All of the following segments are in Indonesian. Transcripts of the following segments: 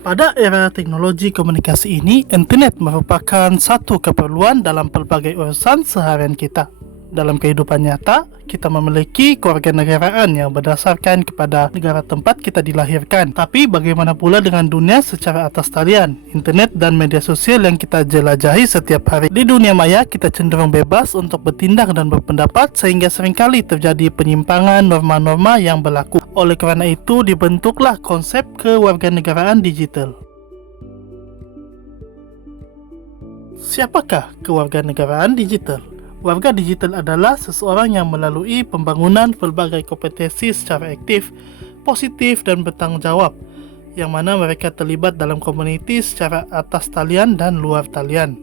Pada era teknologi komunikasi ini, internet merupakan satu keperluan dalam pelbagai urusan seharian kita. Dalam kehidupan nyata, kita memiliki kewarganegaraan yang berdasarkan kepada negara tempat kita dilahirkan. Tapi bagaimana pula dengan dunia secara atas talian, internet dan media sosial yang kita jelajahi setiap hari? Di dunia maya, kita cenderung bebas untuk bertindak dan berpendapat sehingga seringkali terjadi penyimpangan norma-norma yang berlaku. Oleh kerana itu, dibentuklah konsep kewarganegaraan digital. Siapakah kewarganegaraan digital? Warga digital adalah seseorang yang melalui pembangunan pelbagai kompetensi secara aktif, positif dan bertanggungjawab, yang mana mereka terlibat dalam komuniti secara atas talian dan luar talian,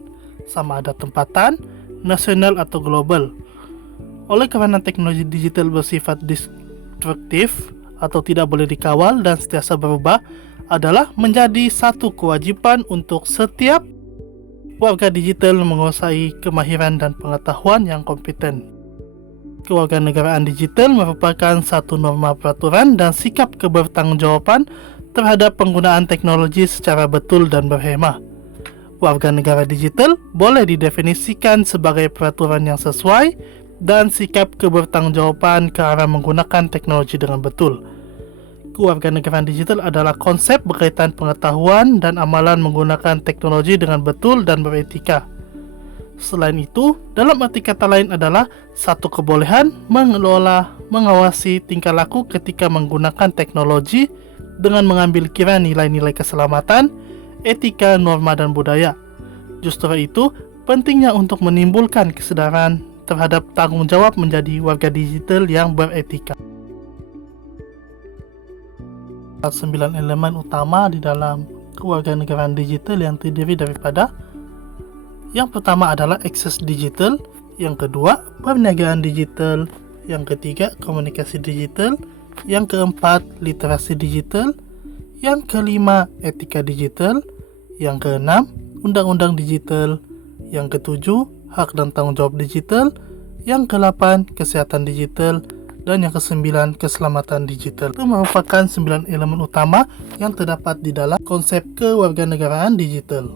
sama ada tempatan, nasional atau global. Oleh kerana teknologi digital bersifat destruktif atau tidak boleh dikawal dan sentiasa berubah, adalah menjadi satu kewajipan untuk setiap warga digital menguasai kemahiran dan pengetahuan yang kompeten. Kewarganegaraan digital merupakan satu norma peraturan dan sikap kebertanggungjawaban terhadap penggunaan teknologi secara betul dan berhemah. Warga negara digital boleh didefinisikan sebagai peraturan yang sesuai dan sikap kebertanggungjawaban ke arah menggunakan teknologi dengan betul. Kewarganegaraan digital adalah konsep berkaitan pengetahuan dan amalan menggunakan teknologi dengan betul dan beretika. Selain itu, dalam arti kata lain adalah satu kebolehan mengelola, mengawasi tingkah laku ketika menggunakan teknologi dengan mengambil kira nilai-nilai keselamatan, etika, norma dan budaya. Justru itu, pentingnya untuk menimbulkan kesadaran terhadap tanggung jawab menjadi warga digital yang beretika. 9 elemen utama di dalam kewarganegaraan digital yang terdiri daripada: yang pertama adalah akses digital, yang kedua perniagaan digital, yang ketiga komunikasi digital, yang keempat literasi digital, yang kelima etika digital, yang keenam undang-undang digital, yang ketujuh hak dan tanggung jawab digital, yang ke-8 kesehatan digital, dan yang ke-9 keselamatan digital. Itu merupakan 9 elemen utama yang terdapat di dalam konsep kewarganegaraan digital.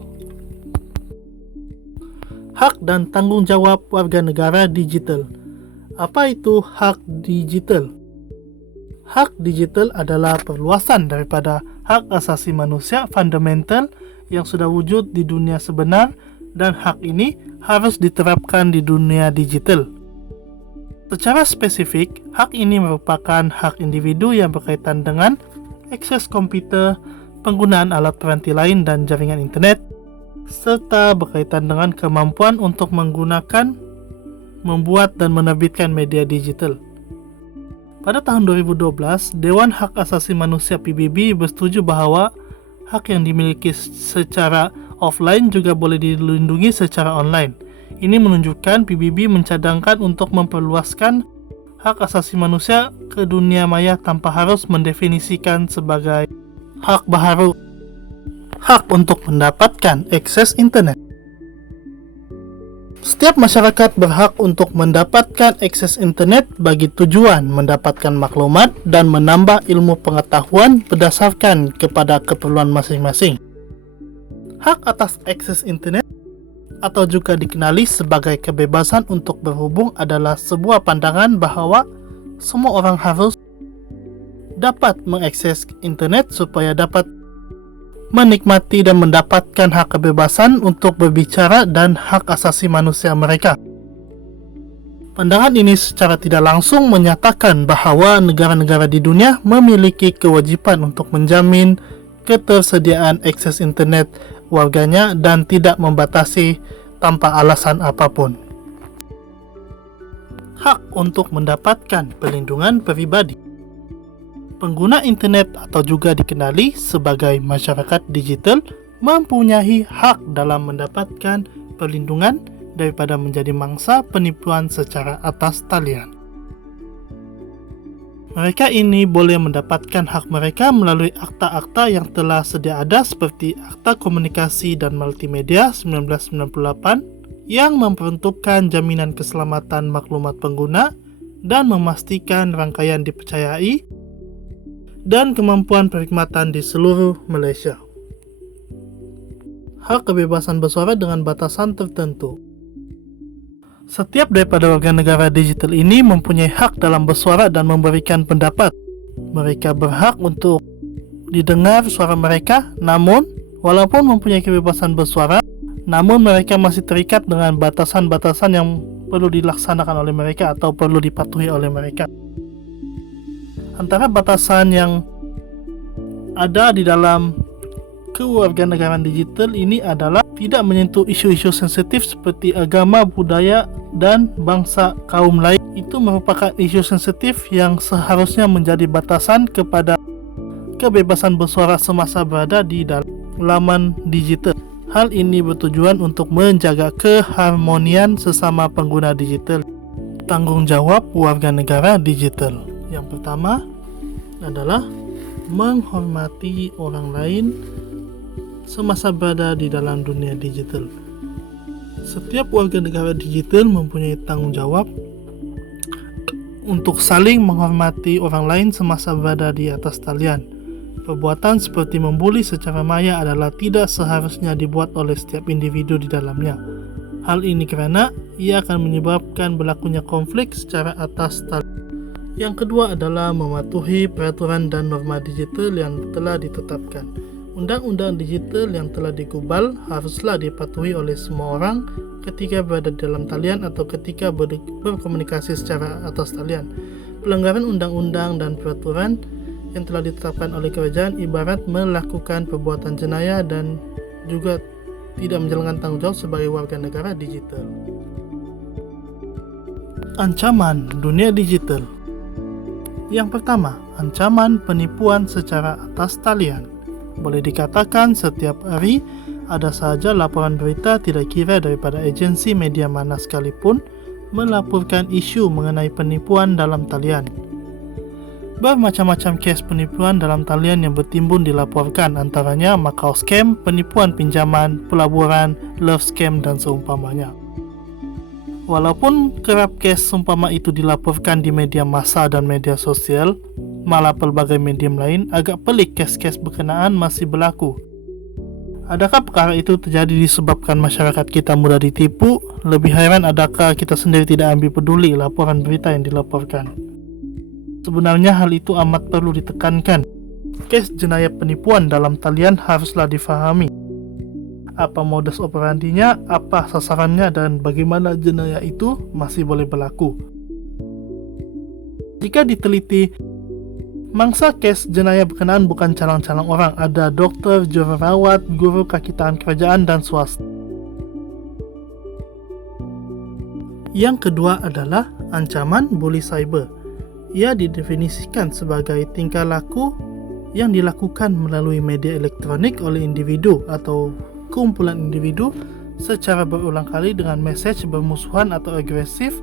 Hak dan tanggung jawab warga negara digital. Apa itu hak digital? Hak digital adalah perluasan daripada hak asasi manusia fundamental yang sudah wujud di dunia sebenar, dan hak ini harus diterapkan di dunia digital. Secara spesifik, hak ini merupakan hak individu yang berkaitan dengan akses komputer, penggunaan alat peranti lain dan jaringan internet, serta berkaitan dengan kemampuan untuk menggunakan, membuat dan menerbitkan media digital. Pada tahun 2012, Dewan Hak Asasi Manusia PBB bersetuju bahawa hak yang dimiliki secara offline juga boleh dilindungi secara online. Ini menunjukkan PBB mencadangkan untuk memperluaskan hak asasi manusia ke dunia maya tanpa harus mendefinisikan sebagai hak baharu. Hak untuk mendapatkan akses internet. Setiap masyarakat berhak untuk mendapatkan akses internet bagi tujuan mendapatkan maklumat dan menambah ilmu pengetahuan berdasarkan kepada keperluan masing-masing. Hak atas akses internet atau juga dikenali sebagai kebebasan untuk berhubung adalah sebuah pandangan bahawa semua orang harus dapat mengakses internet supaya dapat menikmati dan mendapatkan hak kebebasan untuk berbicara dan hak asasi manusia mereka. Pandangan ini secara tidak langsung menyatakan bahawa negara-negara di dunia memiliki kewajipan untuk menjamin ketersediaan akses internet warganya dan tidak membatasi tanpa alasan apapun. Hak untuk mendapatkan perlindungan pribadi. Pengguna internet atau juga dikenali sebagai masyarakat digital mempunyai hak dalam mendapatkan perlindungan daripada menjadi mangsa penipuan secara atas talian. Mereka ini boleh mendapatkan hak mereka melalui akta-akta yang telah sedia ada seperti Akta Komunikasi dan Multimedia 1998 yang memperuntukkan jaminan keselamatan maklumat pengguna dan memastikan rangkaian dipercayai dan kemampuan perkhidmatan di seluruh Malaysia. hak kebebasan bersuara dengan batasan tertentu. Setiap daripada warga negara digital ini mempunyai hak dalam bersuara dan memberikan pendapat. Mereka berhak untuk didengar suara mereka, namun walaupun mempunyai kebebasan bersuara, namun mereka masih terikat dengan batasan-batasan yang perlu dilaksanakan oleh mereka atau perlu dipatuhi oleh mereka. Antara batasan yang ada di dalam kewarganegaraan digital ini adalah tidak menyentuh isu-isu sensitif seperti agama, budaya, dan bangsa kaum lain. Itu merupakan isu sensitif yang seharusnya menjadi batasan kepada kebebasan bersuara semasa berada di dalam laman digital. Hal ini bertujuan untuk menjaga keharmonian sesama pengguna digital. Tanggung jawab warga negara digital. Yang pertama adalah menghormati orang lain semasa berada di dalam dunia digital. Setiap warga negara digital mempunyai tanggung jawab untuk saling menghormati orang lain semasa berada di atas talian. Perbuatan seperti membuli secara maya adalah tidak seharusnya dibuat oleh setiap individu di dalamnya. Hal ini kerana ia akan menyebabkan berlakunya konflik secara atas talian. Yang kedua adalah mematuhi peraturan dan norma digital yang telah ditetapkan. Undang-undang digital yang telah digubal haruslah dipatuhi oleh semua orang ketika berada dalam talian atau ketika berkomunikasi secara atas talian. Pelanggaran undang-undang dan peraturan yang telah ditetapkan oleh kerajaan ibarat melakukan perbuatan jenayah dan juga tidak menjalankan tanggung jawab sebagai warga negara digital. Ancaman dunia digital. Yang pertama, ancaman penipuan secara atas talian. Boleh dikatakan setiap hari ada sahaja laporan berita tidak kira daripada agensi media mana sekalipun melaporkan isu mengenai penipuan dalam talian. Bermacam-macam kes penipuan dalam talian yang bertimbun dilaporkan, antaranya Macau scam, penipuan pinjaman, pelaburan, love scam dan seumpamanya. Walaupun kerap kes seumpama itu dilaporkan di media massa dan media sosial, malah pelbagai medium lain, agak pelik kes-kes berkenaan masih berlaku. Adakah perkara itu terjadi disebabkan masyarakat kita mudah ditipu? Lebih heran adakah kita sendiri tidak ambil peduli laporan berita yang dilaporkan? Sebenarnya hal itu amat perlu ditekankan. Kes jenayah penipuan dalam talian haruslah difahami. Apa modus operandinya, apa sasarannya, dan bagaimana jenayah itu masih boleh berlaku. Jika diteliti, mangsa kes jenayah berkenaan bukan calang-calang orang, ada dokter, jururawat, guru kaki tangan kerajaan, dan swasta. Yang kedua adalah ancaman bully cyber. Ia didefinisikan sebagai tingkah laku yang dilakukan melalui media elektronik oleh individu atau kumpulan individu secara berulang kali dengan mesej bermusuhan atau agresif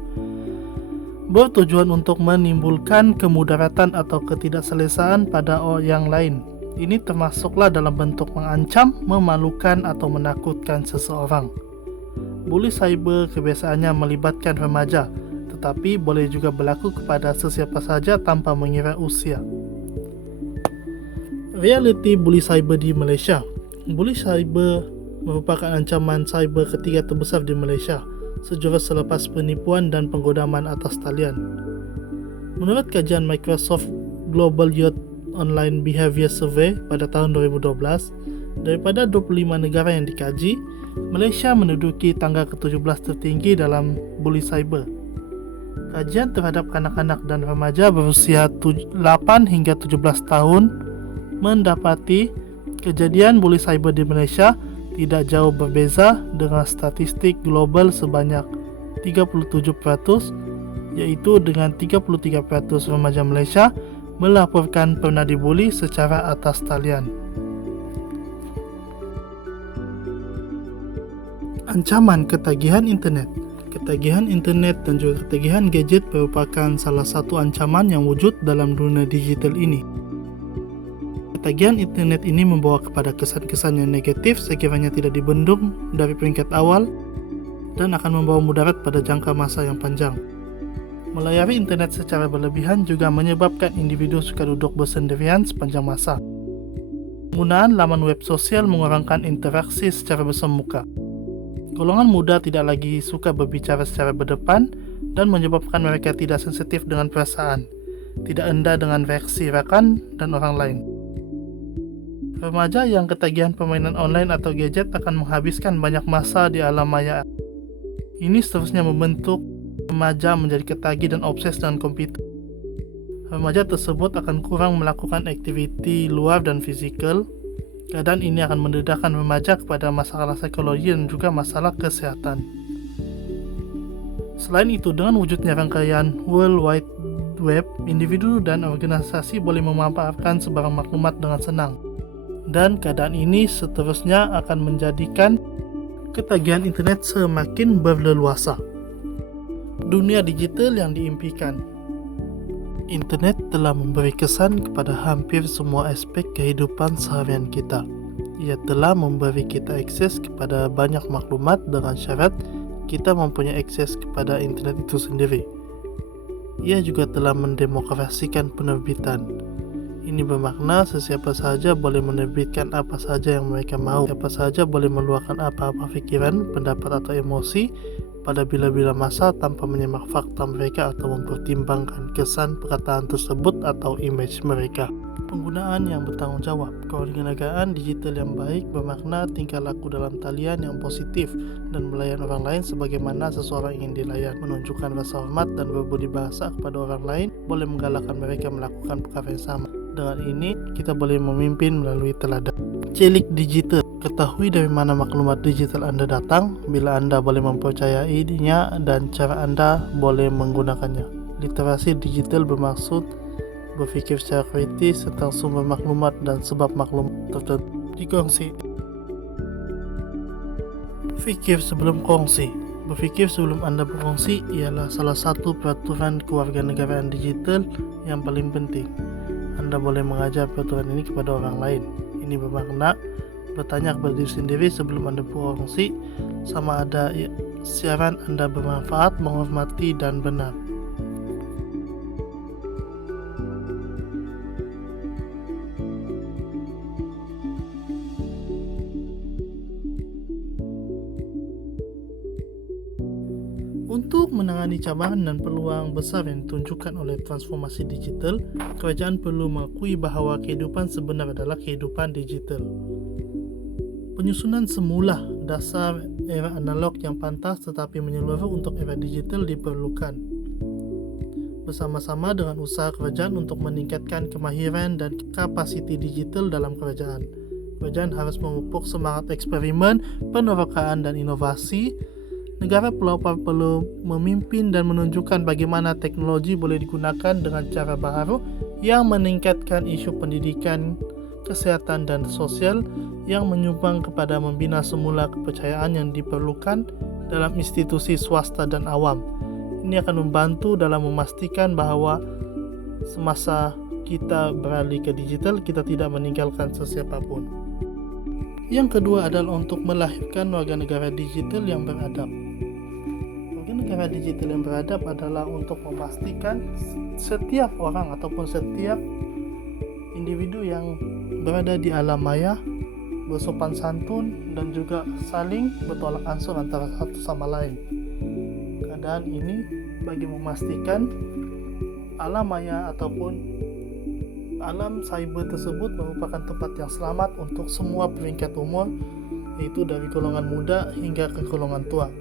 bertujuan untuk menimbulkan kemudaratan atau ketidakselesaan pada orang yang lain. Ini termasuklah dalam bentuk mengancam, memalukan atau menakutkan seseorang. Bully cyber kebiasaannya melibatkan remaja, tetapi boleh juga berlaku kepada sesiapa sahaja tanpa mengira usia. Realiti bully cyber di Malaysia. Bully cyber merupakan ancaman cyber ketiga terbesar di Malaysia, sejurus selepas penipuan dan penggodaman atas talian. Menurut kajian Microsoft Global Youth Online Behavior Survey pada tahun 2012, daripada 25 negara yang dikaji, Malaysia menduduki tangga ke-17 tertinggi dalam bully cyber. Kajian terhadap kanak-kanak dan remaja berusia 8 hingga 17 tahun mendapati kejadian bully cyber di Malaysia tidak jauh berbeza dengan statistik global sebanyak 37%, yaitu dengan 33% remaja Malaysia melaporkan pernah dibuli secara atas talian. Ancaman ketagihan internet. Ketagihan internet dan juga ketagihan gadget merupakan salah satu ancaman yang wujud dalam dunia digital ini. Ketagihan internet ini membawa kepada kesan-kesan yang negatif sekiranya tidak dibendung dari peringkat awal dan akan membawa mudarat pada jangka masa yang panjang. Melayari internet secara berlebihan juga menyebabkan individu suka duduk bersendirian sepanjang masa. Penggunaan laman web sosial mengurangkan interaksi secara bersemuka. Golongan muda tidak lagi suka berbicara secara berdepan dan menyebabkan mereka tidak sensitif dengan perasaan, tidak endah dengan reaksi rakan dan orang lain. Remaja yang ketagihan permainan online atau gadget akan menghabiskan banyak masa di alam maya. Ini seterusnya membentuk remaja menjadi ketagih dan obses dengan komputer. Remaja tersebut akan kurang melakukan aktiviti luar dan fisikal. Keadaan ini akan mendedahkan remaja kepada masalah psikologi dan juga masalah kesehatan. Selain itu, dengan wujudnya rangkaian World Wide Web, individu dan organisasi boleh memanfaatkan sebarang maklumat dengan senang. Dan keadaan ini seterusnya akan menjadikan ketagihan internet semakin berleluasa. Dunia digital yang diimpikan. Internet telah memberi kesan kepada hampir semua aspek kehidupan seharian kita. Ia telah memberi kita akses kepada banyak maklumat dengan syarat kita mempunyai akses kepada internet itu sendiri. Ia juga telah mendemokrasikan penerbitan. Ini bermakna sesiapa sahaja boleh menerbitkan apa saja yang mereka mahu. Siapa sahaja boleh meluahkan apa-apa fikiran, pendapat atau emosi pada bila-bila masa tanpa menyimak fakta mereka atau mempertimbangkan kesan perkataan tersebut atau image mereka. Penggunaan yang bertanggung jawab. Kewarganegaraan digital yang baik bermakna tingkah laku dalam talian yang positif dan melayan orang lain sebagaimana seseorang ingin dilayan. Menunjukkan rasa hormat dan berbudi bahasa kepada orang lain boleh menggalakkan mereka melakukan perkara yang sama. Dengan ini, kita boleh memimpin melalui teladan. Celik digital. Ketahui dari mana maklumat digital Anda datang, bila Anda boleh mempercayainya dan cara Anda boleh menggunakannya. Literasi digital bermaksud berpikir secara kritis tentang sumber maklumat dan sebab maklumat tertentu. Dikongsi. Fikir sebelum kongsi. Berpikir sebelum Anda berkongsi ialah salah satu peraturan kewarganegaraan digital yang paling penting. Anda boleh mengajar peraturan ini kepada orang lain. Ini bermakna bertanya kepada diri sendiri sebelum Anda berkongsi, sama ada siaran Anda bermanfaat, menghormati, dan benar. Untuk menangani cabaran dan peluang besar yang ditunjukkan oleh transformasi digital, kerajaan perlu mengakui bahawa kehidupan sebenar adalah kehidupan digital. Penyusunan semula dasar era analog yang pantas tetapi menyeluruh untuk era digital diperlukan. Bersama-sama dengan usaha kerajaan untuk meningkatkan kemahiran dan kapasiti digital dalam kerajaan. Kerajaan harus memupuk semangat eksperimen, penerokaan dan inovasi. Negara pelopor perlu memimpin dan menunjukkan bagaimana teknologi boleh digunakan dengan cara baru yang meningkatkan isu pendidikan, kesehatan dan sosial yang menyumbang kepada membina semula kepercayaan yang diperlukan dalam institusi swasta dan awam. Ini akan membantu dalam memastikan bahawa semasa kita beralih ke digital, kita tidak meninggalkan sesiapa pun. Yang kedua adalah untuk melahirkan warga negara digital yang beradab. Warga negara digital yang beradab adalah untuk memastikan setiap orang ataupun setiap individu yang berada di alam maya bersopan santun dan juga saling bertolak ansur antara satu sama lain. Keadaan ini bagi memastikan alam maya ataupun alam cyber tersebut merupakan tempat yang selamat untuk semua peringkat umur, yaitu dari golongan muda hingga ke golongan tua.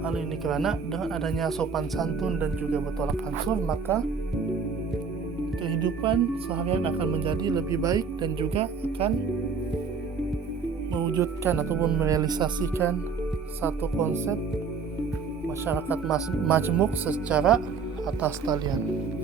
Hal ini kerana dengan adanya sopan santun dan juga bertolak ansur, maka kehidupan seharian akan menjadi lebih baik dan juga akan mewujudkan ataupun merealisasikan satu konsep masyarakat majmuk secara atas talian.